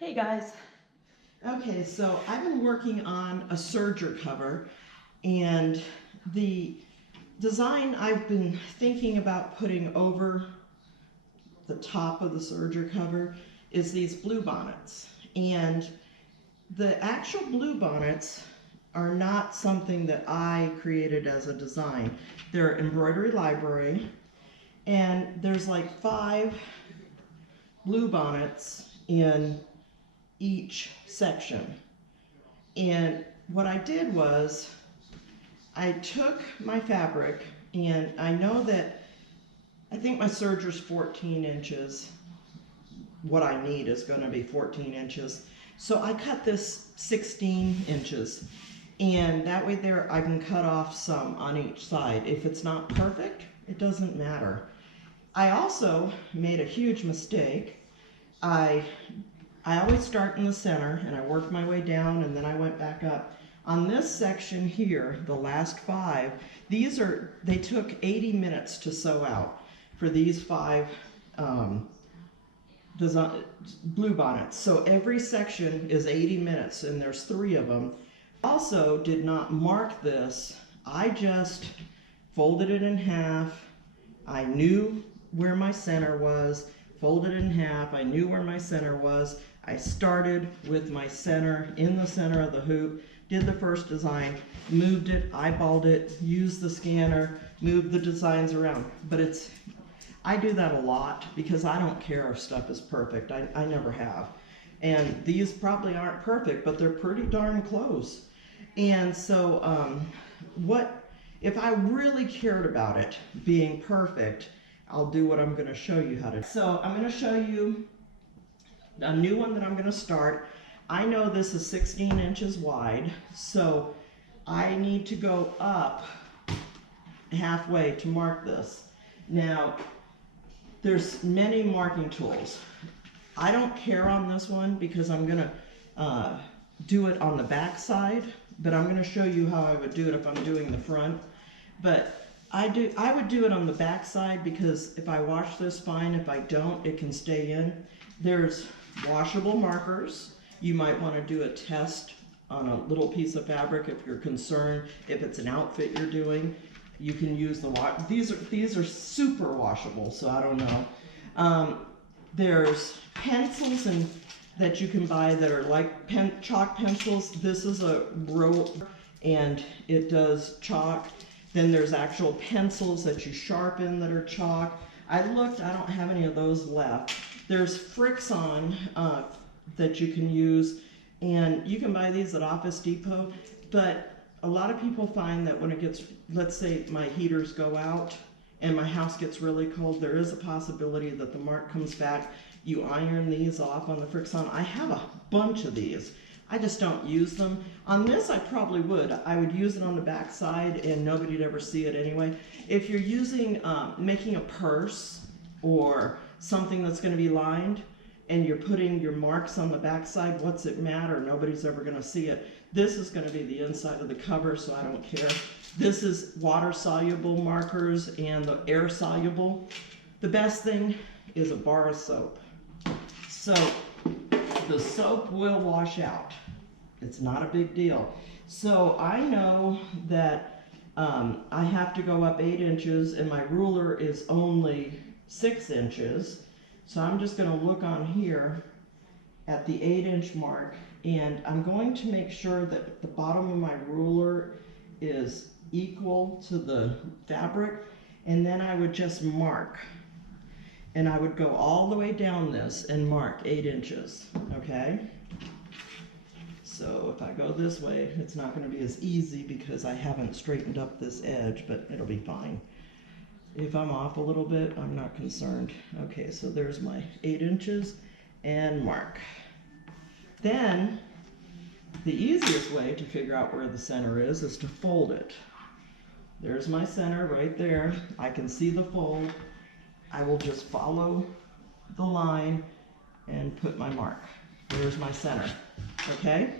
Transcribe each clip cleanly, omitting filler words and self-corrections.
Hey guys. Okay, so I've been working on a serger cover, and the design I've been thinking about putting over the top of the serger cover is these blue bonnets. And the actual blue bonnets are not something that I created as a design. They're Embroidery Library, and there's like 5 blue bonnets in each section. And what I did was I took my fabric, and I know that I think my serger's 14 inches. What I need is going to be 14 inches. So I cut this 16 inches, and that way there I can cut off some on each side. If it's not perfect, it doesn't matter. I also made a huge mistake. I always start in the center, and I worked my way down, and then I went back up. On this section here, the last 5, they took 80 minutes to sew out for these 5 blue bonnets. So every section is 80 minutes, and there's 3 of them. Also did not mark this. I just folded it in half. I knew where my center was, folded it in half. I knew where my center was. I started with my center in the center of the hoop, did the first design, moved it, eyeballed it, used the scanner, moved the designs around. But I do that a lot because I don't care if stuff is perfect. I never have. And these probably aren't perfect, but they're pretty darn close. And so if I really cared about it being perfect, I'll do what I'm going to show you how to. So I'm going to show you a new one that I'm going to start. I know this is 16 inches wide, so I need to go up halfway to mark this. Now, there's many marking tools. I don't care on this one because I'm going to do it on the back side, but I'm going to show you how I would do it if I'm doing the front. But I would do it on the back side because if I wash this, fine. If I don't, it can stay in. There's washable markers. You might want to do a test on a little piece of fabric if you're concerned. If it's an outfit you're doing, you can use the these are super washable, so I don't know. There's pencils that you can buy that are like chalk pencils. This is a rope, and it does chalk. Then there's actual pencils that you sharpen that are chalk. I looked, I don't have any of those left. There's Frixion that you can use, and you can buy these at Office Depot, but a lot of people find that when it gets, let's say my heaters go out and my house gets really cold, there is a possibility that the mark comes back. You iron these off on the Frixion. I have a bunch of these. I just don't use them. On this, I probably would. I would use it on the back side and nobody'd ever see it anyway. If you're using, making a purse or something that's gonna be lined and you're putting your marks on the back side, what's it matter? Nobody's ever gonna see it. This is gonna be the inside of the cover, so I don't care. This is water-soluble markers and the air-soluble. The best thing is a bar of soap. So the soap will wash out. It's not a big deal. So I know that I have to go up 8 inches, and my ruler is only 6 inches. So I'm just going to look on here at the 8-inch mark, and I'm going to make sure that the bottom of my ruler is equal to the fabric, and then I would just mark. And I would go all the way down this and mark 8 inches, okay? So if I go this way, it's not going to be as easy because I haven't straightened up this edge, but it'll be fine. If I'm off a little bit, I'm not concerned. Okay, so there's my 8 inches and mark. Then, the easiest way to figure out where the center is to fold it. There's my center right there. I can see the fold. I will just follow the line and put my mark. There's my center, okay?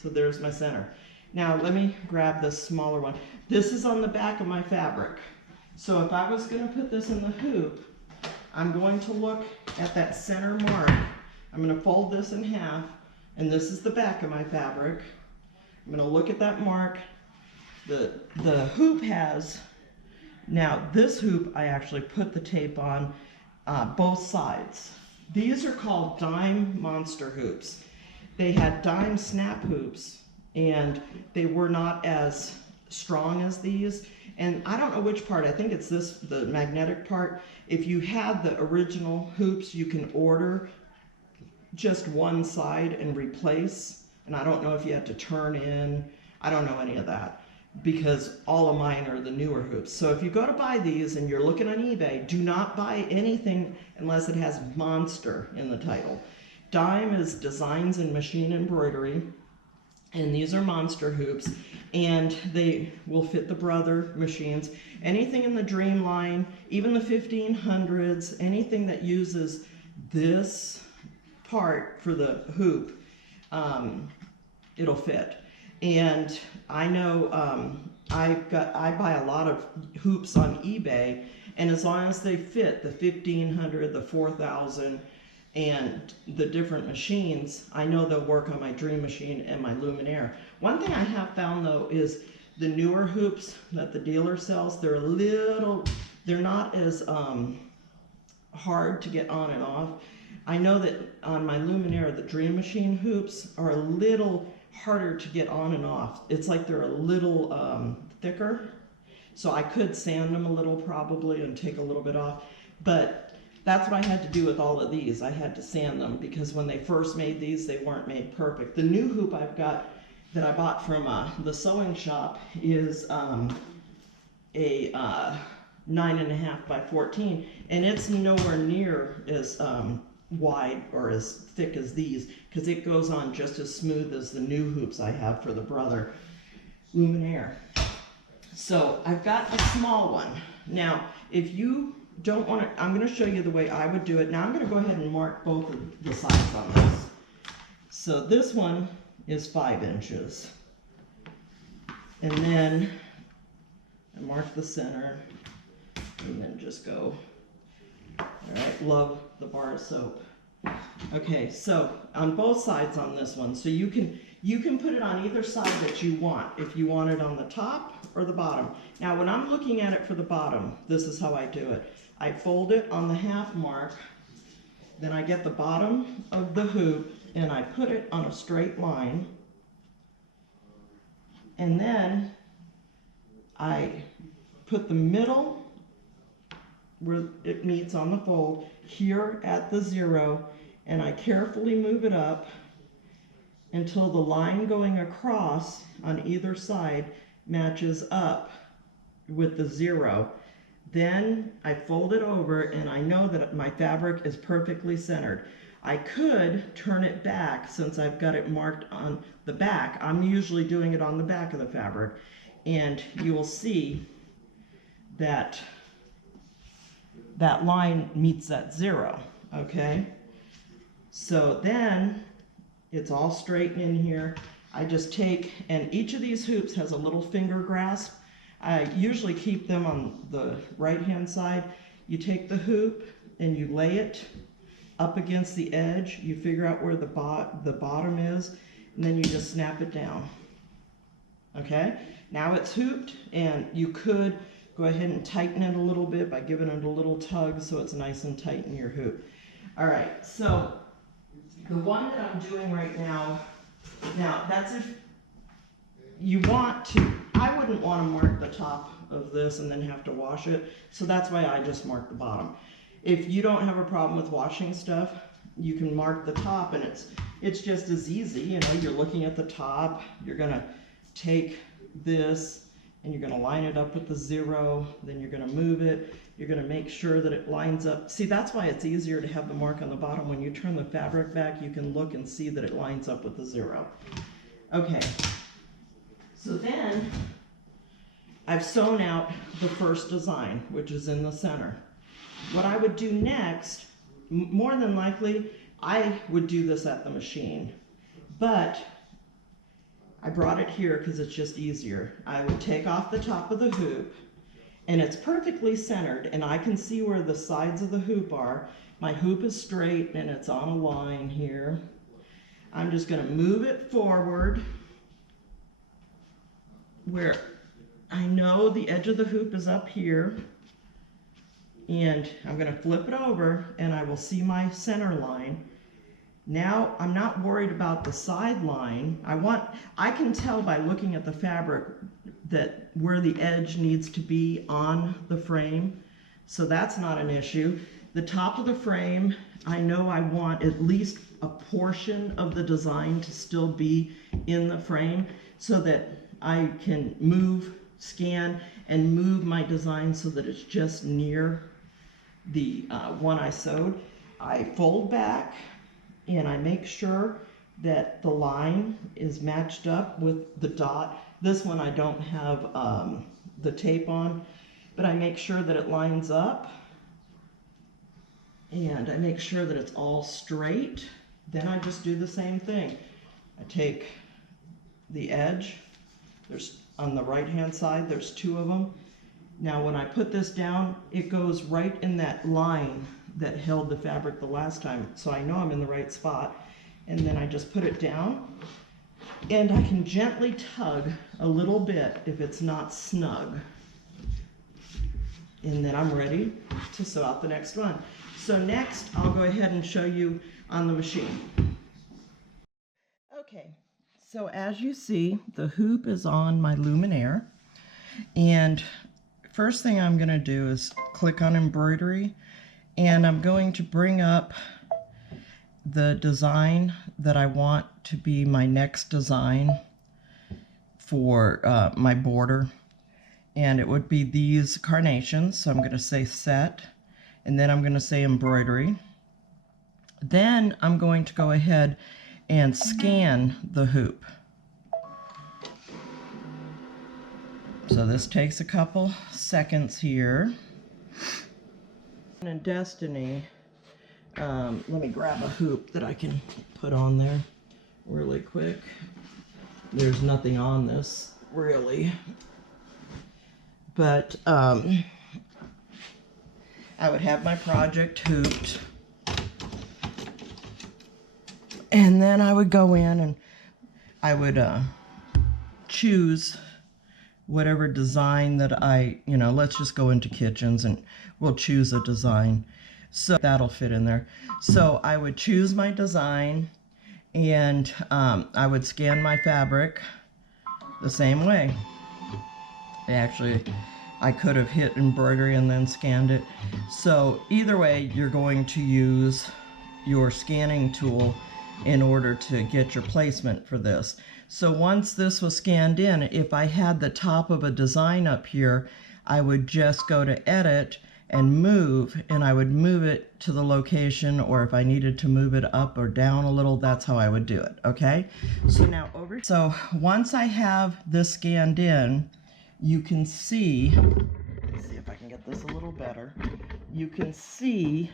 So there's my center. Now let me grab this smaller one. This is on the back of my fabric. So if I was gonna put this in the hoop, I'm going to look at that center mark I'm going to fold this in half, and this is the back of my fabric. I'm going to look at that mark. The hoop has, now this hoop I actually put the tape on both sides. These are called dime monster hoops. They had dime snap hoops, and they were not as strong as these. And I don't know which part, I think it's this, the magnetic part. If you had the original hoops, you can order just one side and replace. And I don't know if you had to turn in, I don't know any of that, because all of mine are the newer hoops. So if you go to buy these and you're looking on eBay, do not buy anything unless it has monster in the title. Dime is Designs and Machine Embroidery, and these are monster hoops, and they will fit the Brother machines. Anything in the Dream line, even the 1500s, anything that uses this part for the hoop, it'll fit. And I know I buy a lot of hoops on eBay, and as long as they fit the 1500, the 4000, and the different machines, I know they'll work on my Dream machine and my Luminaire. One thing I have found though is the newer hoops that the dealer sells, they're not as hard to get on and off. I know that on my Luminaire, the Dream machine hoops are a little harder to get on and off. It's like they're a little thicker, so I could sand them a little probably and take a little bit off, but that's what I had to do with all of these. I had to sand them because when they first made these, they weren't made perfect. The new hoop I've got that I bought from the sewing shop is a 9.5 by 14, and it's nowhere near as wide or as thick as these, because it goes on just as smooth as the new hoops I have for the Brother Luminaire. So I've got a small one. Now, if you don't want to, I'm going to show you the way I would do it. Now I'm going to go ahead and mark both of the sides on this. So this one is 5 inches. And then I mark the center, and then just go. All right, love the bar of soap. Okay, so on both sides on this one, so you can put it on either side that you want, if you want it on the top or the bottom. Now when I'm looking at it for the bottom, this is how I do it. I fold it on the half mark, then I get the bottom of the hoop and I put it on a straight line, and then I put the middle where it meets on the fold here at the 0, and I carefully move it up until the line going across on either side matches up with the 0. Then I fold it over, and I know that my fabric is perfectly centered. I could turn it back since I've got it marked on the back. I'm usually doing it on the back of the fabric, and you will see that that line meets that 0, okay? So then it's all straight in here. I just take, and each of these hoops has a little finger grasp. I usually keep them on the right-hand side. You take the hoop and you lay it up against the edge. You figure out where the bottom is, and then you just snap it down. Okay? Now it's hooped, and you could go ahead and tighten it a little bit by giving it a little tug so it's nice and tight in your hoop. All right, so the one that I'm doing right now, that's if you want to, I wouldn't want to mark the top of this and then have to wash it, so that's why I just mark the bottom. If you don't have a problem with washing stuff, you can mark the top, and it's just as easy. You know, you're looking at the top, you're gonna take this and you're gonna line it up with the 0, then you're gonna move it, you're gonna make sure that it lines up. See, that's why it's easier to have the mark on the bottom. When you turn the fabric back, you can look and see that it lines up with the 0. Okay, so then I've sewn out the first design, which is in the center. What I would do next, more than likely, I would do this at the machine, but I brought it here because it's just easier. I would take off the top of the hoop, and it's perfectly centered, and I can see where the sides of the hoop are, My hoop is straight and it's on a line here. I'm just going to move it forward where I know the edge of the hoop is up here, and I'm going to flip it over and I will see my center line. Now I'm not worried about the side line. I can tell by looking at the fabric that where the edge needs to be on the frame, so that's not an issue. The top of the frame, I know I want at least a portion of the design to still be in the frame so that I can move, scan, and move my design so that it's just near the one I sewed. I fold back and I make sure that the line is matched up with the dot. This one I don't have the tape on, but I make sure that it lines up, and I make sure that it's all straight. Then I just do the same thing. I take the edge, there's on the right hand side, there's 2 of them. Now when I put this down, it goes right in that line that held the fabric the last time, so I know I'm in the right spot. And then I just put it down, and I can gently tug a little bit if it's not snug. And then I'm ready to sew out the next one. So next, I'll go ahead and show you on the machine. Okay, so as you see, the hoop is on my luminaire, and first thing I'm going to do is click on embroidery, and I'm going to bring up the design that I want to be my next design for my border, and it would be these carnations. So I'm going to say set, and then I'm going to say embroidery. Then I'm going to go ahead and scan the hoop. So this takes a couple seconds here. In Destiny, let me grab a hoop that I can put on there really quick. There's nothing on this really, but I would have my project hooped, and then I would go in and I would choose whatever design that let's just go into kitchens and we'll choose a design. So that'll fit in there. So I would choose my design, and I would scan my fabric the same way. Actually, I could have hit embroidery and then scanned it. So either way, you're going to use your scanning tool in order to get your placement for this. So once this was scanned in, if I had the top of a design up here, I would just go to edit and move, and I would move it to the location, or if I needed to move it up or down a little, that's how I would do it. Okay, so now so once I have this scanned in, you can see, let's see if I can get this a little better. You can see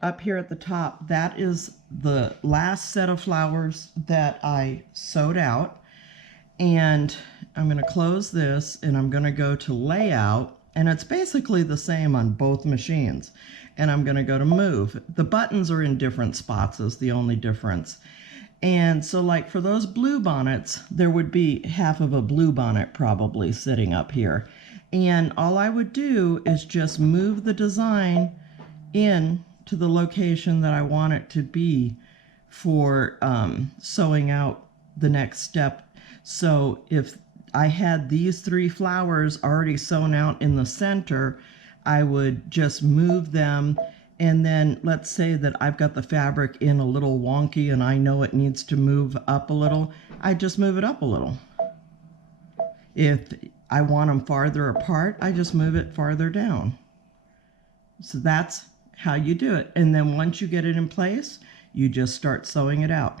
up here at the top, that is the last set of flowers that I sewed out. And I'm going to close this, and I'm going to go to layout, and it's basically the same on both machines. And I'm going to go to move. The buttons are in different spots is the only difference. And so like for those blue bonnets, there would be half of a blue bonnet probably sitting up here. And all I would do is just move the design in to the location that I want it to be for sewing out the next step. So if I had these 3 flowers already sewn out in the center, I would just move them, and then let's say that I've got the fabric in a little wonky and I know it needs to move up a little, I just move it up a little. If I want them farther apart, I just move it farther down. So that's how you do it. And then once you get it in place, you just start sewing it out.